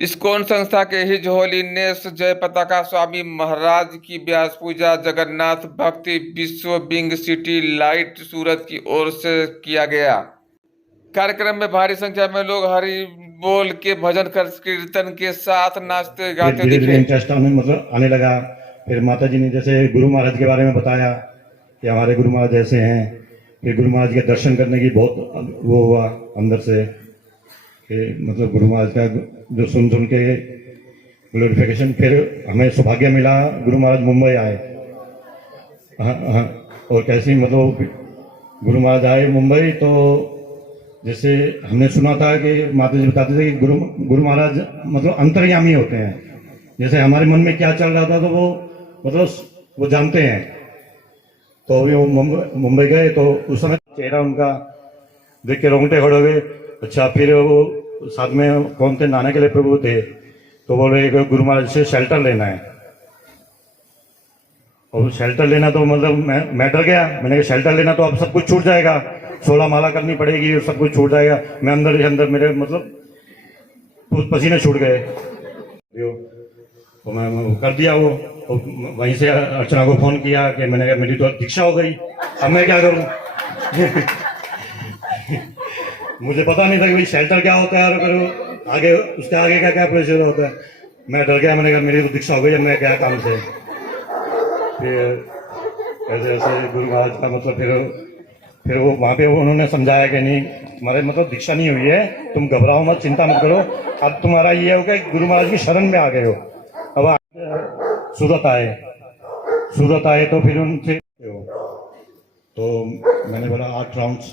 ISKCON संस्था के his holiness जय पताका स्वामी महाराज की व्यास पूजा जगन्नाथ भक्ति विश्व विंग सिटी लाइट सूरत की ओर से किया गया। कार्यक्रम में भारी संख्या में लोग हरि बोल के भजन कीर्तन के साथ नाचते फिर गाते धीरे धीरे दिखे। इंटरेस्ट आने लगा। फिर माता जी ने जैसे गुरु महाराज के बारे में बताया कि हमारे गुरु महाराज ऐसे हैं। फिर गुरु महाराज के दर्शन करने की बहुत वो हुआ अंदर से कि मतलब गुरु महाराज का जो सुन के ग्लोरिफिकेशन। फिर हमें सौभाग्य मिला, गुरु महाराज मुंबई आए। हाँ हाँ। और कैसे मतलब गुरु महाराज आए मुंबई, तो जैसे हमने सुना था कि माता जी बताते थे कि गुरु महाराज मतलब अंतर्यामी होते हैं। जैसे हमारे मन में क्या चल रहा था तो वो मतलब वो जानते हैं। तो अभी वो मुंबई गए तो उस समय चेहरा उनका देख के रोंगटे खड़े हो गए। अच्छा, फिर वो साथ में कौन थे, नाना के लिए प्रभु थे, तो बोले गुरु महाराज से शेल्टर लेना है। और शेल्टर लेना तो मतलब मैं डर गया। मैंने कहा शेल्टर लेना तो अब सब कुछ छूट जाएगा, 16 माला करनी पड़ेगी और सब कुछ छूट जाएगा। मैं अंदर ही अंदर मेरे मतलब पसीने छूट गए। तो मैं कर दिया वो। और वहीं से अर्चना को फोन किया कि मैंने कहा मेरी तो दीक्षा हो गई, अब मैं क्या करूं। मुझे पता नहीं था कि भाई शेल्टर क्या होता है और फिर आगे उसके आगे का क्या प्रोसीजर होता है। मैं डर गया। मैंने कहा मेरी तो दीक्षा हो गई, अब मैं क्या काम से। फिर ऐसे ऐसे गुरु महाराज का मतलब फिर वो वहाँ पे उन्होंने समझाया कि नहीं, तुम्हारे मतलब दीक्षा नहीं हुई है, तुम घबराओ मत, चिंता मत करो। अब तुम्हारा ये हो कि गुरु महाराज की शरण में आ गए हो। अब सूरत आए तो फिर उनसे तो मैंने बोला 8 राउंड्स।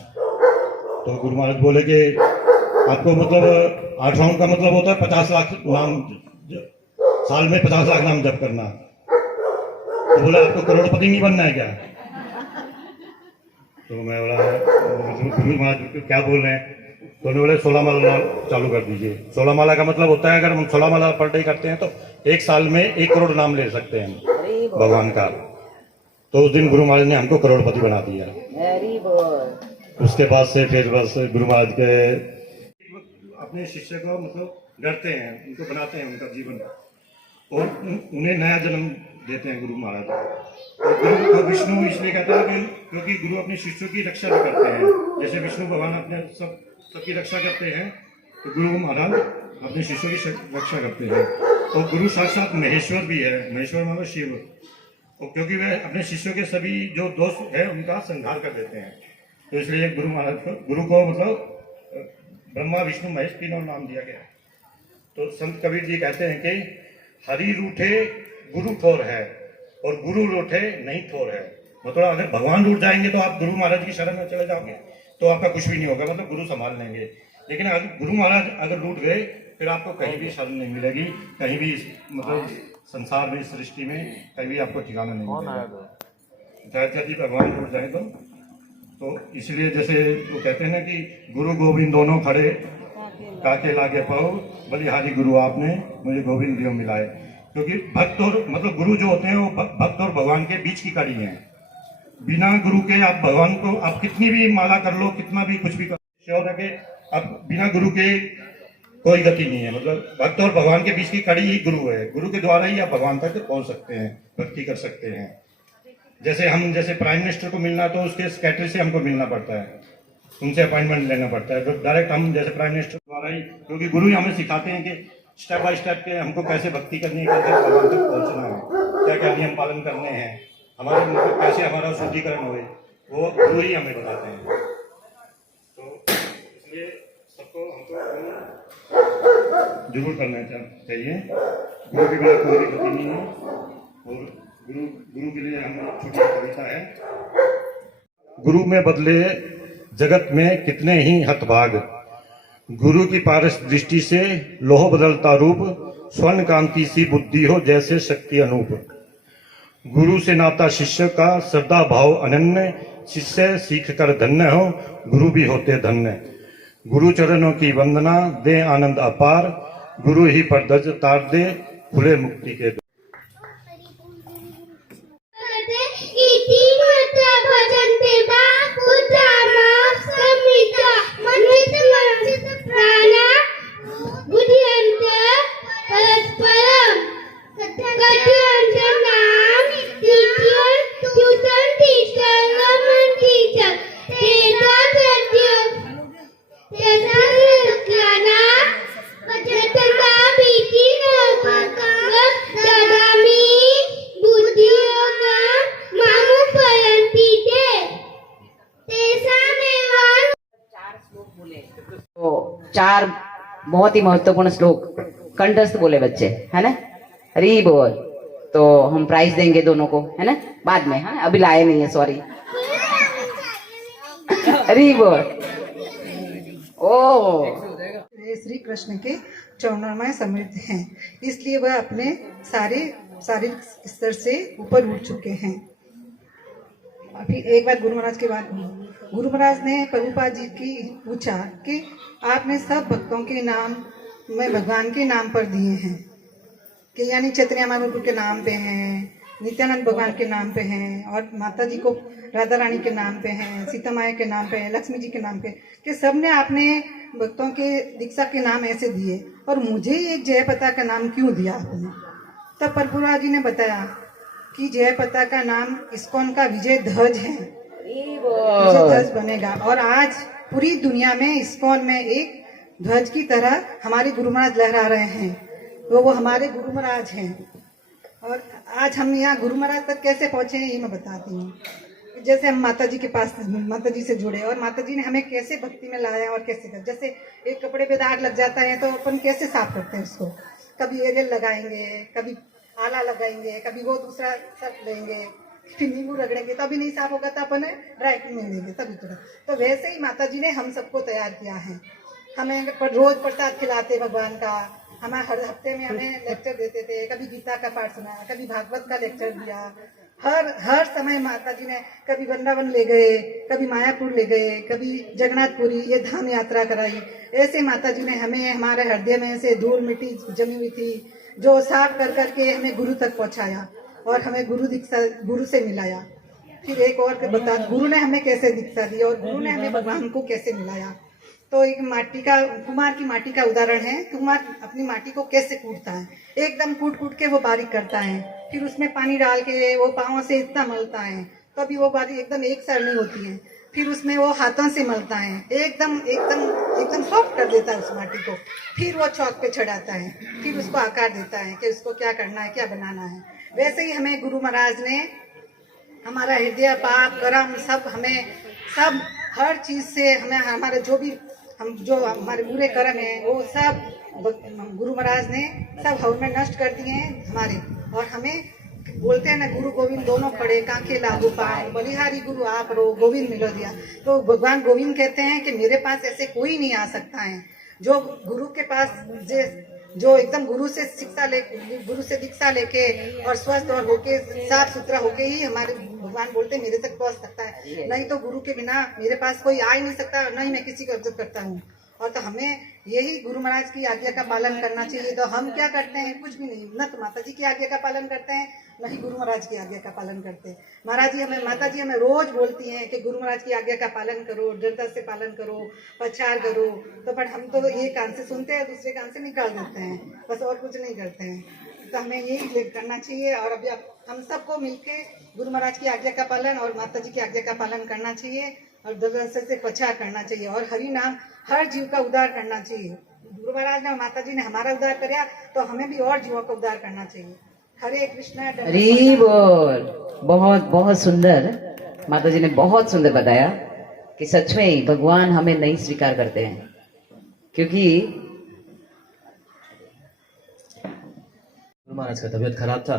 तो गुरु महाराज बोले कि आपको मतलब 8 राउंड का मतलब होता है 50 लाख नाम, साल में 50 लाख नाम जप करना। तो बोला आपको करोड़पति नहीं बनना है क्या। तो मैं बोला गुरु महाराज क्या बोल रहे हैं। तो उन्होंने बोले 16 माला चालू कर दीजिए। 16 माला का मतलब होता है अगर हम 16 माला पर डे करते हैं तो 1 साल में 1 करोड़ नाम ले सकते हैं भगवान का। तो उस दिन गुरु महाराज ने हमको करोड़पति बना दिया। उसके बाद से फिर बस गुरु महाराज के अपने शिष्य को मतलब गढ़ते हैं, उनको बनाते हैं उनका जीवन, और उन्हें नया जन्म देते हैं गुरु महाराज। और गुरु को विष्णु इसलिए कहते हैं क्योंकि गुरु अपने शिष्यों की रक्षा भी करते हैं। जैसे विष्णु भगवान अपने सबकी रक्षा करते हैं, तो गुरु महाराज अपने शिष्यों की रक्षा करते हैं। और गुरु साक्षात महेश्वर भी है, महेश्वर मतलब शिव। और क्योंकि वे अपने शिष्यों के सभी जो दोष है उनका संहार कर देते हैं, तो इसलिए गुरु महाराज को गुरु को मतलब ब्रह्मा विष्णु महेश तीनों नाम दिया गया। तो संत कबीर जी कहते हैं कि हरि रूठे गुरु ठोर है और गुरु रूठे नहीं ठोर है। मतलब अगर भगवान रूठ जाएंगे तो आप गुरु महाराज की शरण में चले जाओगे तो आपका कुछ भी नहीं होगा, मतलब गुरु संभाल लेंगे। लेकिन अगर गुरु महाराज अगर रूठ गए फिर आपको कहीं भी शरण नहीं मिलेगी, कहीं भी मतलब संसार में, सृष्टि में कहीं भी आपको ठिकाना नहीं मिलेगा। यदि भगवान रूठ जाए तो इसलिए जैसे वो कहते हैं ना कि गुरु गोविंद दोनों खड़े काके लागे पाओ, बलिहारी गुरु आपने मुझे गोविंद दियो मिलाए। क्योंकि भक्त और मतलब गुरु जो होते हैं वो भक्त और भगवान के बीच की कड़ी हैं। बिना गुरु के आप भगवान को आप कितनी भी माला कर लो, कितना भी कुछ भी कर श्योर है कि अब बिना गुरु के कोई गति नहीं है। मतलब भक्त और भगवान के बीच की कड़ी ही गुरु है। गुरु के द्वारा ही आप भगवान तक पहुंच सकते हैं, भक्ति कर सकते हैं। जैसे प्राइम मिनिस्टर को मिलना तो उसके सेक्रेटरी से हमको मिलना पड़ता है, उनसे अपॉइंटमेंट लेना पड़ता है। तो डायरेक्ट हम जैसे प्राइम मिनिस्टर द्वारा ही, क्योंकि गुरु ही हमें सिखाते हैं कि स्टेप बाय स्टेप के हमको कैसे भक्ति करनी है, कैसे भगवान तक पहुंचना है, क्या क्या नियम पालन करने हैं, हमारे मतलब कैसे हमारा शुद्धिकरण हो, वो गुरु ही हमें बताते हैं। तो इसलिए सबको हमको जरूर करना चाहिए। गुरु के बिना कोई गति नहीं है। और गुरु के लिए हम छोटी कविता है। गुरु में बदले जगत में कितने ही हतभाग, गुरु की पारस दृष्टि से लोह बदलता रूप, स्वर्ण कांति सी बुद्धि हो जैसे शक्ति अनूप। गुरु से नाता शिष्य का श्रद्धा भाव अनन्य, शिष्य सीख कर धन्य हो, गुरु भी होते धन्य। गुरु चरणों की वंदना दे आनंद अपार, गुरु ही पर दज तार दे खुले मुक्ति के। प्राणा बुद्धियंत बहुत ही महत्वपूर्ण श्लोक कंठस्थ बोले बच्चे, है ना? हरी बोल। तो हम प्राइज देंगे दोनों को, है ना, बाद में, है ना? अभी लाए नहीं है, सॉरी। हरी बोल। ओ वे श्री कृष्ण के चरणों में समृद्ध हैं, इसलिए वह अपने सारे शारीरिक स्तर से ऊपर उठ चुके हैं। अभी एक बार गुरु महाराज की बात हुई। गुरु महाराज ने प्रभुपाद जी की पूछा कि आपने सब भक्तों के नाम में भगवान के नाम पर दिए हैं, कि यानी चैतन्य महाप्रभु के नाम पे हैं, नित्यानंद भगवान के नाम पे हैं, और माता जी को राधा रानी के नाम पे हैं, सीता माया के नाम पे हैं, लक्ष्मी जी के नाम पे, कि सबने आपने भक्तों के दीक्षा के नाम ऐसे दिए, और मुझे एक जयपता का नाम क्यों दिया आपने? तब प्रभुराज जी ने बताया कि जयपता का नाम इस्कॉन का विजय ध्वज है, विजय ध्वज बनेगा। और आज पूरी दुनिया में इस्कॉन में एक ध्वज की तरह हमारे गुरु महाराज लहरा रहे हैं, तो वो हमारे गुरु महाराज हैं। और आज हम यहाँ गुरु महाराज तक कैसे पहुँचे हैं ये मैं बताती हूँ। जैसे हम माता जी के पास, माता जी से जुड़े, और माता जी ने हमें कैसे भक्ति में लाया और कैसे कर, जैसे एक कपड़े पे दाग लग जाता है तो अपन कैसे साफ करते हैं उसको, कभी एरियल लगाएंगे, कभी आला लगाएंगे, कभी वो दूसरा सर्फ लेंगे, फिर नींबू रगड़ेंगे, तभी नहीं साफ होगा, तो अपन ड्राई क्लीन लेंगे तभी तो वैसे ही माता जी ने हम सबको तैयार किया है। हमें रोज प्रसाद खिलाते भगवान का, हमें हर हफ्ते में हमें लेक्चर देते थे, कभी गीता का पाठ सुनाया, कभी भागवत का लेक्चर दिया। हर समय माता जी ने कभी वृंदावन ले गए, कभी मायापुर ले गए, कभी जगन्नाथपुरी, ये धाम यात्रा कराई। ऐसे माता जी ने हमें हमारे हृदय में से धूल मिट्टी जमी हुई थी जो साफ कर करके हमें गुरु तक पहुंचाया और हमें गुरु से मिलाया। फिर एक और बता, गुरु ने हमें कैसे दीक्षा दी और गुरु ने हमें भगवान को कैसे मिलाया। तो एक माटी का, कुम्हार की माटी का उदाहरण है। कुम्हार अपनी माटी को कैसे कूटता है, एकदम कूट कूट के वो बारीक करता है, फिर उसमें पानी डाल के वो पाँव से इतना मलता है, तो अभी वो बारीक एकदम एक सार नहीं होती है। फिर उसमें वो हाथों से मलता है, एकदम एकदम एकदम सॉफ्ट कर देता है उस माटी को। फिर वो चौक पे चढ़ाता है, फिर उसको आकार देता है कि उसको क्या करना है, क्या बनाना है। वैसे ही हमें गुरु महाराज ने हमारा हृदय, पाप, कर्म सब, हमें सब हर चीज से हमें, हमारे जो हमारे बुरे कर्म हैं वो सब गुरु महाराज ने सब हमें नष्ट कर दिए हैं हमारे। और हमें बोलते हैं ना, गुरु गोविंद दोनों खड़े, कांखे लागू पाए, बलिहारी गुरु आप रो, गोविंद मिलो दिया। तो भगवान गोविंद कहते हैं कि मेरे पास ऐसे कोई नहीं आ सकता है जो गुरु के पास, जो एकदम गुरु से दीक्षा लेके और स्वस्थ और होके साफ सुथरा होके ही हमारे भगवान बोलते हैं मेरे तक पहुंच सकता है। नहीं तो गुरु के बिना मेरे पास कोई आ ही नहीं सकता, न ही मैं किसी को इज्जत करता हूँ। और तो हमें यही गुरु महाराज की आज्ञा का पालन करना चाहिए। तो हम क्या करते हैं, कुछ भी नहीं, न तो माता जी की आज्ञा का पालन करते हैं, न ही गुरु महाराज की आज्ञा का पालन करते हैं। माता जी हमें रोज बोलती हैं कि गुरु महाराज की आज्ञा का पालन करो, दृढ़ता से पालन करो, प्रचार करो। तो पर हम तो ये कान से सुनते हैं, दूसरे कान से निकाल देते हैं, बस और कुछ नहीं करते हैं। तो हमें यही करना चाहिए। और अभी हम सबको मिलके गुरु महाराज की आज्ञा का पालन और माता जी की आज्ञा का पालन करना चाहिए और दृढ़ता से प्रचार करना चाहिए और हरि नाम हर जीव का उद्धार करना चाहिए। गुरु महाराज ने और माता जी ने हमारा उद्धार किया, तो हमें भी और जीवों का उद्धार करना चाहिए। हरे कृष्णा। हरी बोल। बहुत बहुत सुंदर, माता जी ने बहुत सुंदर बताया कि सच में ही भगवान हमें नहीं स्वीकार करते हैं, क्योंकि गुरु महाराज का तबीयत खराब था,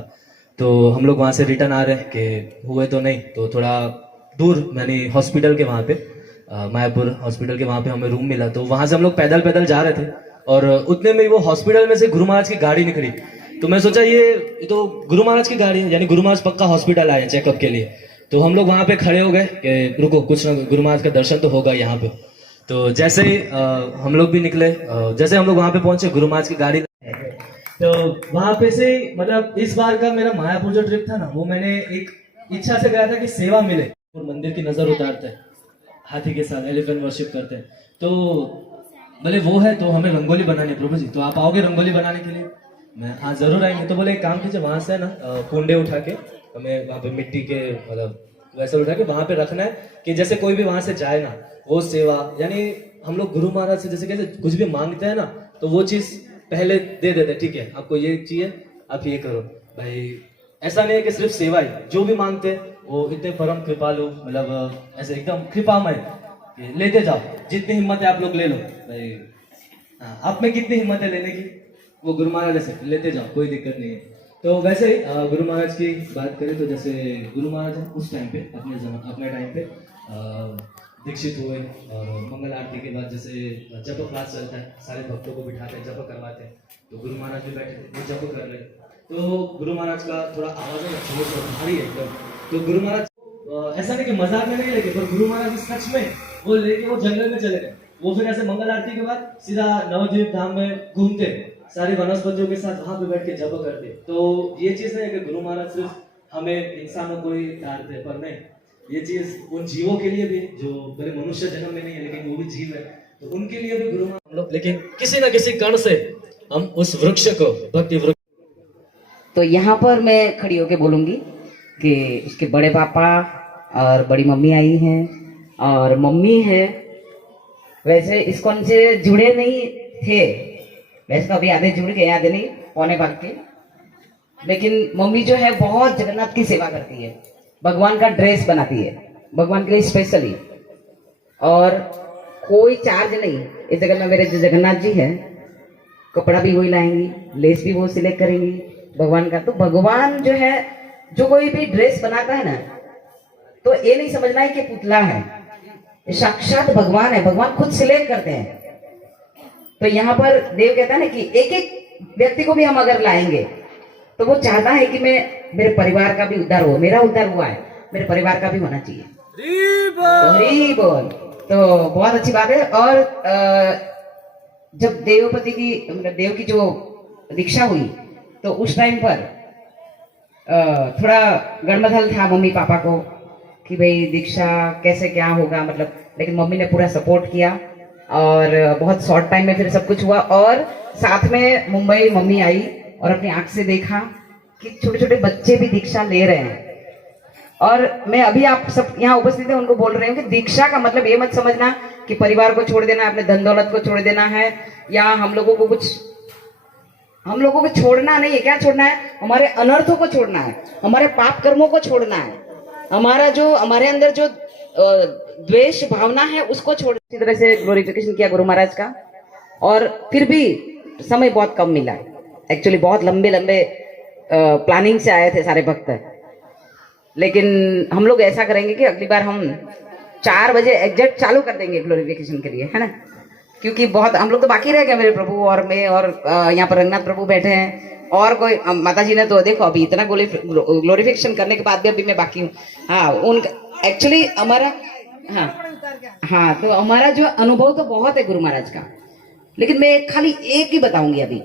तो हम लोग वहां से रिटर्न आ रहे कि हुए तो नहीं, तो थोड़ा दूर यानी हॉस्पिटल के वहां पे, मायापुर हॉस्पिटल के वहां पे हमें रूम मिला। तो वहां से हम लोग पैदल पैदल जा रहे थे और उतने में वो हॉस्पिटल में से गुरु महाराज की गाड़ी निकली। तो मैं सोचा ये तो गुरु महाराज की गाड़ी है, यानी गुरु महाराज पक्का हॉस्पिटल आए चेकअप के लिए। तो हम लोग वहां पे खड़े हो गए कि रुको, कुछ ना गुरु महाराज का दर्शन तो होगा यहाँ पे। तो जैसे ही हम लोग भी निकले, जैसे हम लोग वहां पे पहुंचे, गुरु महाराज की गाड़ी, तो वहां पे से मतलब इस बार का मेरा मायापुर जो ट्रिप था ना, वो मैंने एक इच्छा से गया था कि सेवा मिले और मंदिर की नजर उतारते हैं हाथी के साथ, एलिफेंट वर्शिप करते हैं। तो बोले वो है तो हमें रंगोली बनानी है प्रभु जी, तो आप आओगे रंगोली बनाने के लिए? मैं हाँ जरूर आएंगे। तो बोले एक काम कीजिए, वहां से ना कुंडे उठा के हमें वहां पे मिट्टी के मतलब वैसे उठा के वहां पे रखना है कि जैसे कोई भी वहां से जाए ना, वो सेवा, यानी हम लोग गुरु महाराज से जैसे कैसे कुछ भी मांगते हैं ना, तो वो चीज पहले दे देते, ठीक है आपको ये चाहिए आप ये करो भाई। ऐसा नहीं है कि सिर्फ सेवा ही, जो भी मांगते हैं वो इतने परम कृपालु, मतलब ऐसे एकदम कृपामय, लेते जाओ, जितनी हिम्मत है आप लोग ले लो भाई, हाँ, आप में कितनी हिम्मत है लेने की, वो गुरु महाराज से लेते जाओ, कोई दिक्कत नहीं है। तो वैसे ही गुरु महाराज की बात करें तो जैसे गुरु महाराज उस टाइम पे अपने टाइम पे दीक्षित हुए और मंगल आरती के बाद जैसे जप क्लास चलता है, सारे भक्तों को बिठाते हैं, जप करवाते हैं, तो गुरु महाराज भी बैठे थे, वो जप कर रहे। तो गुरु महाराज का थोड़ा आवाज है जोर और भारी है एकदम। तो गुरु महाराज ऐसा नहीं कि मजाक में नहीं लेके, पर गुरु महाराज सच में वो लेके वो जंगल में चले गए। वो फिर ऐसे मंगल आरती के बाद सीधा नवद्वीप धाम में घूमते, सारी वनस्पतियों के साथ वहां पे बैठ के जप करते। तो ये चीज है कि गुरु महाराज सिर्फ हमें इंसानों को ही डालते हैं, पर नहीं, ये चीज उन जीवों के लिए भी जो मेरे मनुष्य जन्म में नहीं है लेकिन वो भी जीव है, तो उनके लिए भी गुरु महाराज हम लोग, लेकिन किसी ना किसी कण से हम उस वृक्ष को भक्ति वृक्ष। तो यहाँ पर मैं खड़ी होके बोलूंगी कि उसके बड़े पापा और बड़ी मम्मी आई हैं और मम्मी है, वैसे इस्कॉन से जुड़े नहीं थे, वैसे तो अभी आधे जुड़ गए, आधे नहीं, पौने भाग के, लेकिन मम्मी जो है बहुत जगन्नाथ की सेवा करती है, भगवान का ड्रेस बनाती है भगवान के लिए स्पेशली, और कोई चार्ज नहीं। इस जगह में मेरे जो जगन्नाथ जी हैं, कपड़ा भी वही लाएंगी, लेस भी वो सिलेक्ट करेंगी भगवान का। तो भगवान जो है, जो कोई भी ड्रेस बनाता है ना, तो ये नहीं समझना है कि पुतला है, ये साक्षात भगवान है, भगवान खुद सिलेक्ट करते हैं। तो यहाँ पर देव कहता है ना कि एक एक व्यक्ति को भी हम अगर लाएंगे तो वो चाहता है कि मैं, मेरे परिवार का भी उद्धार हो, मेरा उद्धार हुआ है, मेरे परिवार का भी होना चाहिए। हरी बोल। तो बहुत अच्छी बात है। और जब देवपति की, मतलब देव की जो दीक्षा हुई, तो उस टाइम पर थोड़ा गड़बड़ था मम्मी पापा को कि भाई दीक्षा कैसे क्या होगा, मतलब, लेकिन मम्मी ने पूरा सपोर्ट किया और बहुत शॉर्ट टाइम में फिर सब कुछ हुआ। और साथ में मुंबई मम्मी आई और अपनी आंख से देखा कि छोटे छोटे बच्चे भी दीक्षा ले रहे हैं। और मैं अभी आप सब यहाँ उपस्थित हैं उनको बोल रही हूँ कि दीक्षा का मतलब ये मत समझना कि परिवार को छोड़ देना है, अपने धन दौलत को छोड़ देना है, या हम लोगों को छोड़ना नहीं है। क्या छोड़ना है? हमारे अनर्थों को छोड़ना है, हमारे पाप कर्मों को छोड़ना है, हमारा जो हमारे अंदर जो द्वेष भावना है उसको छोड़। इसी तरह से ग्लोरिफिकेशन किया गुरु महाराज का। और फिर भी समय बहुत कम मिला, एक्चुअली बहुत लंबे लंबे प्लानिंग से आए थे सारे भक्त, लेकिन हम लोग ऐसा करेंगे कि अगली बार हम 4 बजे एग्जैक्ट चालू कर देंगे ग्लोरिफिकेशन के लिए, है ना, क्योंकि बहुत हम लोग तो बाकी रह गए, मेरे प्रभु और मैं, और यहाँ पर रंगनाथ प्रभु बैठे हैं, और कोई माता जी ने तो देखो अभी इतना ग्लोरिफिकेशन करने के बाद भी अभी मैं बाकी हूँ। हाँ, उनका एक्चुअली हमारा, हाँ, तो हमारा जो अनुभव तो बहुत है गुरु महाराज का, लेकिन मैं खाली एक ही बताऊंगी अभी।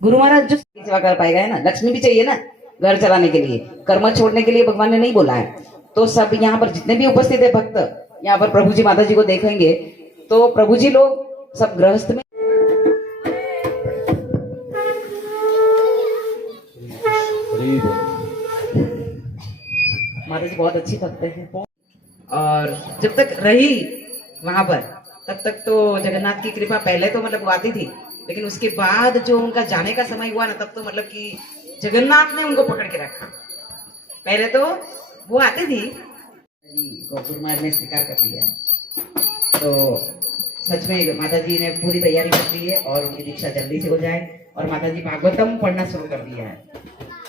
गुरु महाराज जो सेवा कर पाएगा, है ना, लक्ष्मी भी चाहिए ना घर चलाने के लिए, कर्म छोड़ने के लिए भगवान ने नहीं बोला है। तो सब यहाँ पर जितने भी उपस्थित है भक्त, यहाँ पर प्रभु जी माता जी को देखेंगे तो प्रभु जी लोग सब गृहस्थ में। माता जी बहुत अच्छी भक्त है, और जब तक रही वहां पर तब तक तो जगन्नाथ की कृपा, पहले तो मतलब वो आती थी, लेकिन उसके बाद जो उनका जाने का समय हुआ ना, तब तो मतलब कि जगन्नाथ ने उनको पकड़ के रखा। पहले तो वो आती थी, गुरु महाराज ने स्वीकार कर लिया है। तो सच में माता जी ने पूरी तैयारी कर ली है और उनकी दीक्षा जल्दी से हो जाए, और माता जी भागवतम पढ़ना शुरू कर दिया है।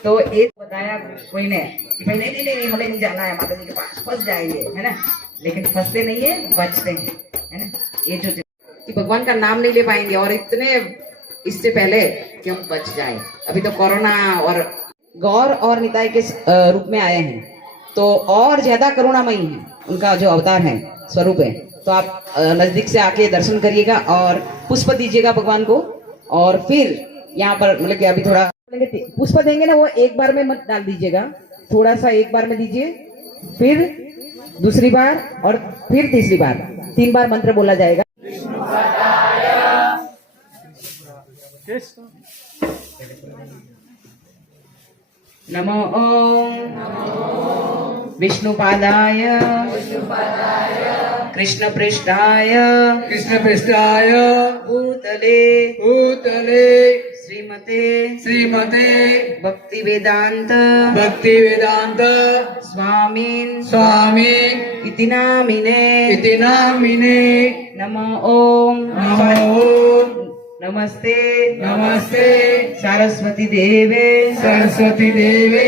तो एक बताया कोई ने कि भाई नहीं नहीं नहीं हमें नहीं जाना है माता जी के पास, फंस जाएंगे, है ना, लेकिन फंसते नहीं है, बचते हैं, है ना। ये जो कि भगवान का नाम नहीं ले पाएंगे, और इतने इससे पहले कि हम बच जाएं। अभी तो कोरोना और गौर और निताई के रूप में आए हैं, तो और ज्यादा करुणामयी है, उनका जो अवतार है, स्वरूप है। तो आप नजदीक से आके दर्शन करिएगा और पुष्प दीजिएगा भगवान को। और फिर यहाँ पर मतलब कि अभी थोड़ा पुष्प देंगे ना, वो एक बार में मत डाल दीजिएगा, थोड़ा सा एक बार में दीजिए, फिर दूसरी बार और फिर तीसरी बार, 3 बार मंत्र बोला जाएगा। नमो ओम विष्णुपादाय कृष्णपृष्ठाय भूतले श्रीमते भक्ति वेदांत स्वामी इति नामिने नमो ओम नमस्ते नमस्ते सरस्वती देवे सरस्वती देवे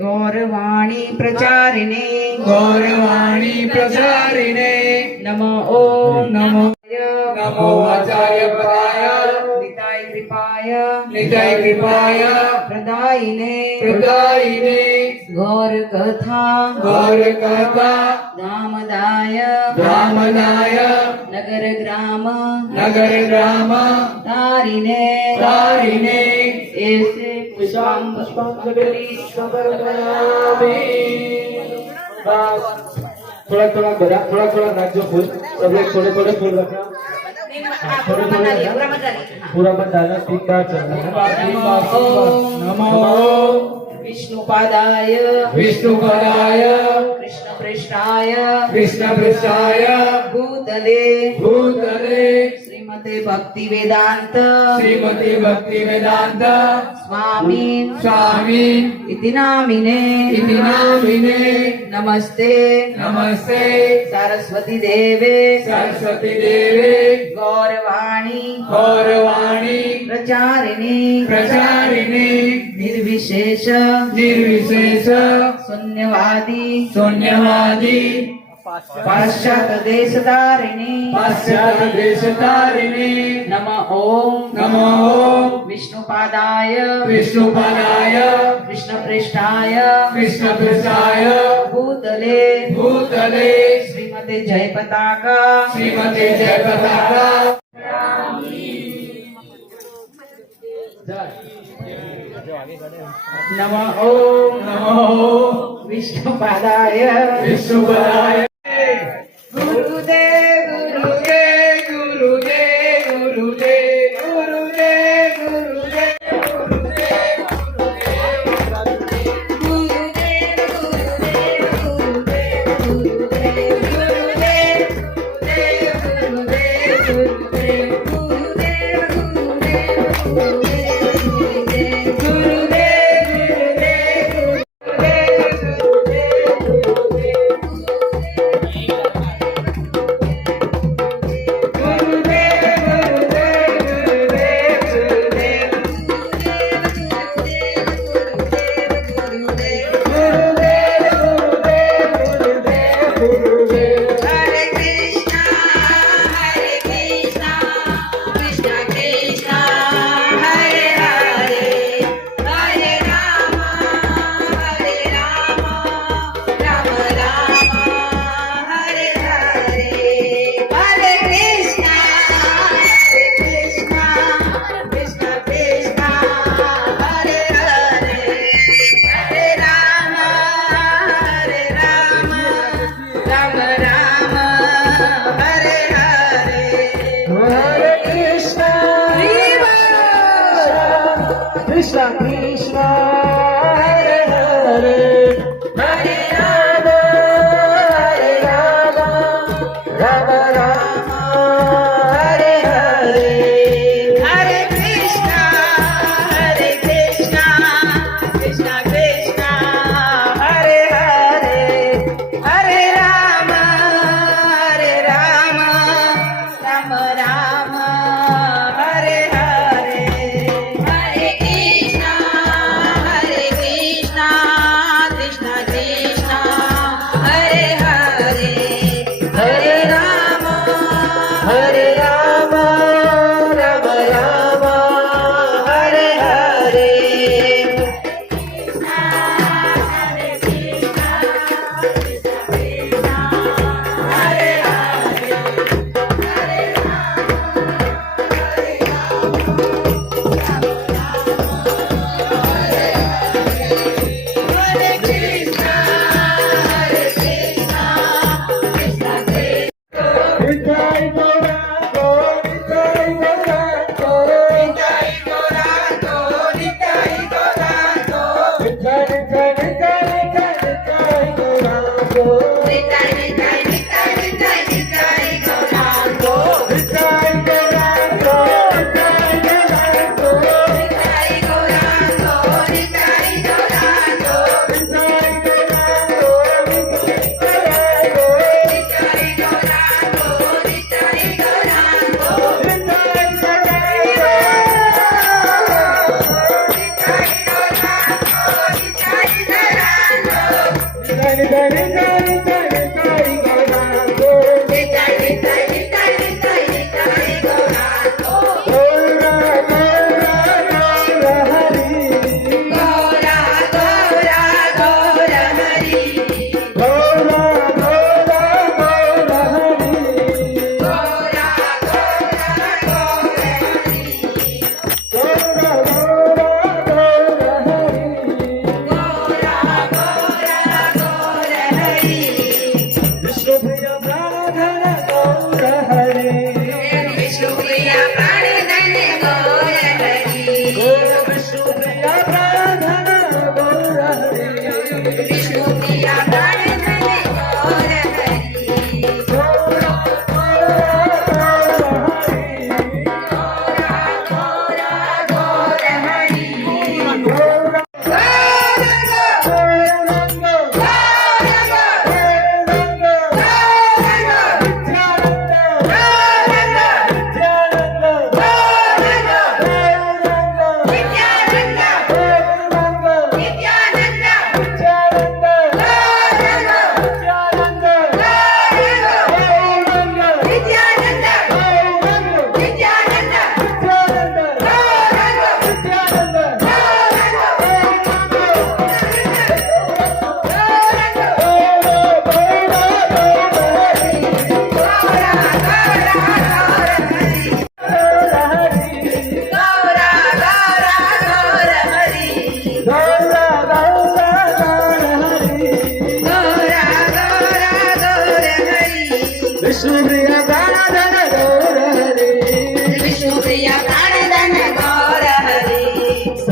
गौरवाणी प्रचारिणे गौरवाणी प्रचारिणे नमो ओम नमो नमो वाचाय पराय निताय कृपाय निताय कृपाय प्रदायिने प्रदायिने गौर कथा गौर कथा दामदाय रामनाय नगर ग्राम तारिणे तारिणे ऐसे पुष्पांजलि थोड़ा थोड़ा बड़ा थोड़ा थोड़ा राज्य फूल सब लोग थोड़े थोड़े फूल रखना पूरा मत डालना 3 बार चलना है नमो विष्णुपादाय विष्णुपदाय कृष्ण पृष्ठाय भूतले भूतले श्रीमते भक्ति वेदांत श्रीमती भक्ति वेदांत स्वामी स्वामी इति नामिने नमस्ते नमस्ते सरस्वती देवे सरस्वती देवे गौरवाणी गौरवाणी प्रचारिणी प्रचारिणी निर्विशेष निर्विशेष शून्यवादी पाश्चात देशधारिणी पाश्चात देशतारिणी नमो ओम विष्णुपादाय विष्णुपदाय कृष्ण पृष्ठाय भूतले भूतले श्रीमते जय पताका श्रीमती जय पताका नमो विष्णुपादाय विष्णुपदाय गुरुदेव गुरुदेव गुरुदेव गुरुदेव गुरुदेव गुरुदेव कृष्ण कृष्ण हरे हरे हरे राम राम राम हरे हरे हरे कृष्ण कृष्ण कृष्ण हरे हरे हरे राम राम राम हरे हरे हरे कृष्ण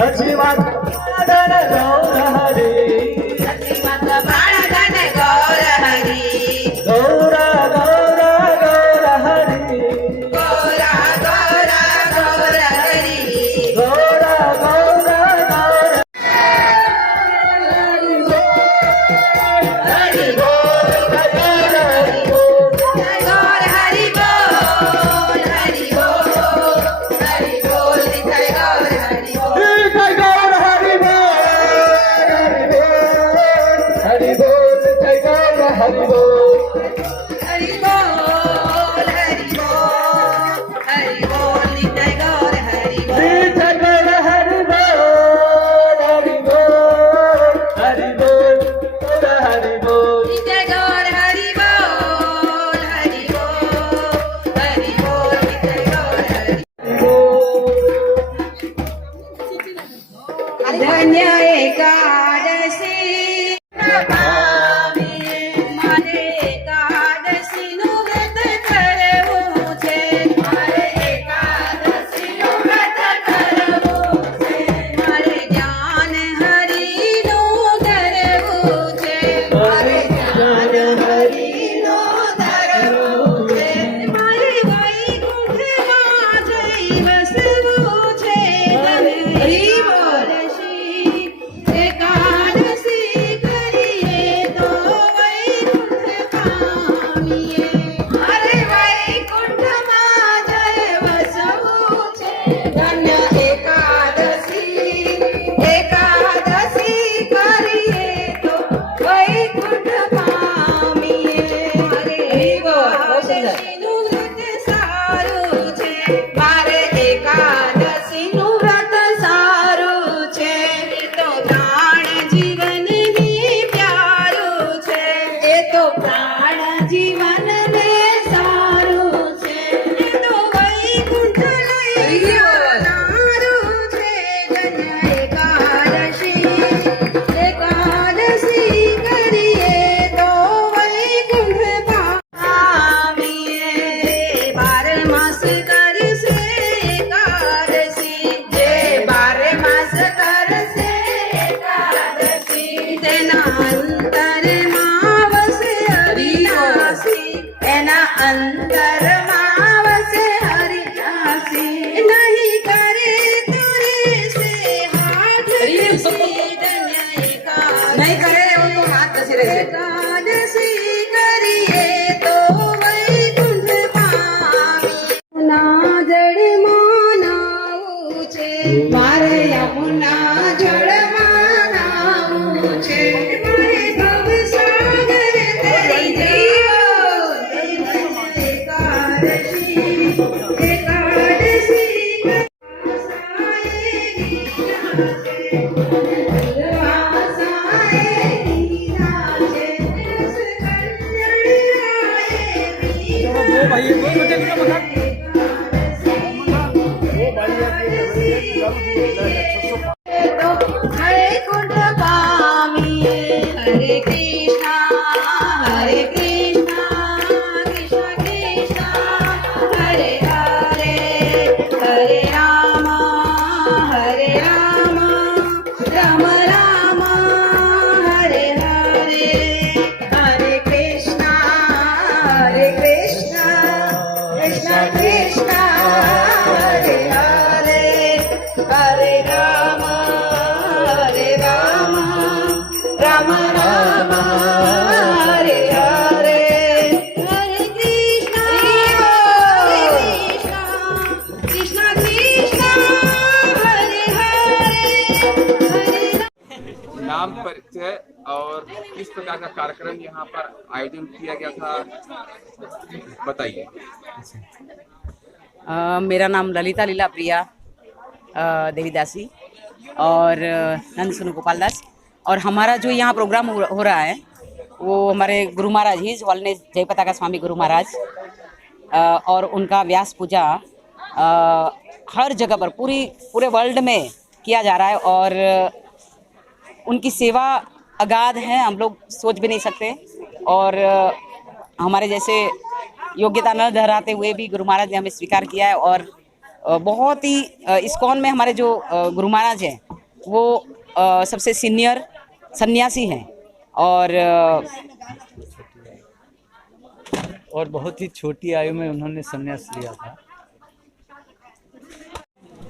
सचिवान धन गौर हरि गौर गौर गौर हरि गौर गौर गौर जय गौर हरि बोल जय गौर हरि बोल जय गौर हरि बोल हरि बोल हरि बोल हरि बोल धन्य एकादशी મારે એકાદશીનું વ્રત કરવું છે મારે એકાદશીનું વ્રત કરવું છે મારે જ્ઞાન હરિનું ધરવું છે મારે જ્ઞાન હરિનું ધરવું છે મારે વૈકુંઠમાં જઈ વસવું છે હરી બોલ એકાદશી કરીએ તો વૈકુંઠ પામીએ અરે વૈકુંઠમાં જય વસવું છે ધન્ય એકાદશી કરીએ તો વૈકુંઠ પામીએ અરે એકાદશીનું વ્રત સારું છે મારે એકાદશીનું વ્રત સારું છે એ તો પ્રાણ જીવનની પ્યારું છે એ તો પ્રાણ જીવનને સારું છે એ તો વૈકુંઠ લઈ જનારું છે ધન્ય એકાદશી કરીએ તો વૈકુંઠ પામીએ 12 માસ કરશે એકાદશી જે 12 માસ કરશે એકાદશી તેના અંતરમાં વસે હરિદાસી એના અંતરમાં વસે હરિદાસી નહીં કરે તો રહેશે હાથ ધસી ધન્ય એકાદશી નહીં કરે એવું તો હાથ ધસી રહેશે એકાદશી કરીએ તો વૈકુંઠ પામી ના જળમાં નાવું છે મારે યમુના જળમાં નાવું છે મારે ભવસાગર તરી જઈવો એકાદશી हरे कुंड पामीए हरे कृष्णा कृष्ण कृष्ण हरे हरे हरे राम राम राम हरे हरे हरे कृष्ण कृष्ण कृष्ण हरे हरे हरे राम राम राम हरे हरे हरे कृष्ण कृष्ण कृष्ण हरे हरे नाम परिचय और किस प्रकार का कार्यक्रम यहाँ पर आयोजन किया गया था बताइए। मेरा नाम ललिता लीला प्रिया देवीदासी और नंद सुनु गोपाल दास और हमारा जो यहाँ प्रोग्राम हो रहा है वो हमारे गुरु महाराज ही वॉलनेस जय पताका स्वामी गुरु महाराज और उनका व्यास पूजा हर जगह पर पूरे वर्ल्ड में किया जा रहा है और उनकी सेवा अगाध है, हम लोग सोच भी नहीं सकते। और हमारे जैसे योग्यता न धराते हुए भी गुरु महाराज ने हमें स्वीकार किया है और बहुत ही इस्कॉन में हमारे जो गुरु महाराज हैं वो सबसे सीनियर सन्यासी हैं और बहुत ही छोटी आयु में उन्होंने संन्यास लिया था।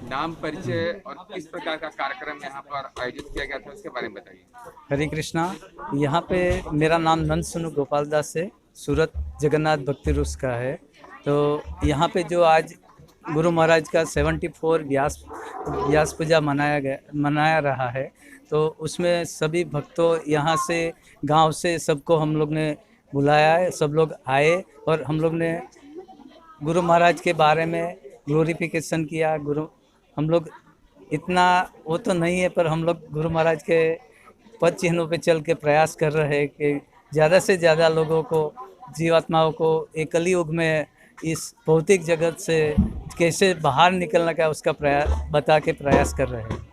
नाम परिचय और किस प्रकार का कार्यक्रम यहाँ पर आयोजित किया गया था उसके बारे में बताइए। हरे कृष्णा। यहाँ पे मेरा नाम नंद सुनु गोपाल दास है, सूरत जगन्नाथ भक्ति रूस का है। तो यहाँ पे जो आज गुरु महाराज का 74 व्यास पूजा मनाया रहा है, तो उसमें सभी भक्तों यहाँ से गांव से सबको हम लोग ने बुलाया है। सब लोग आए और हम लोग ने गुरु महाराज के बारे में ग्लोरिफिकेशन किया। हम लोग इतना वो तो नहीं है, पर हम लोग गुरु महाराज के पद चिन्हों पे चल के प्रयास कर रहे हैं कि ज़्यादा से ज़्यादा लोगों को, जीवात्माओं को एक कलयुग में इस भौतिक जगत से कैसे बाहर निकलने का उसका प्रयास बता के प्रयास कर रहे हैं।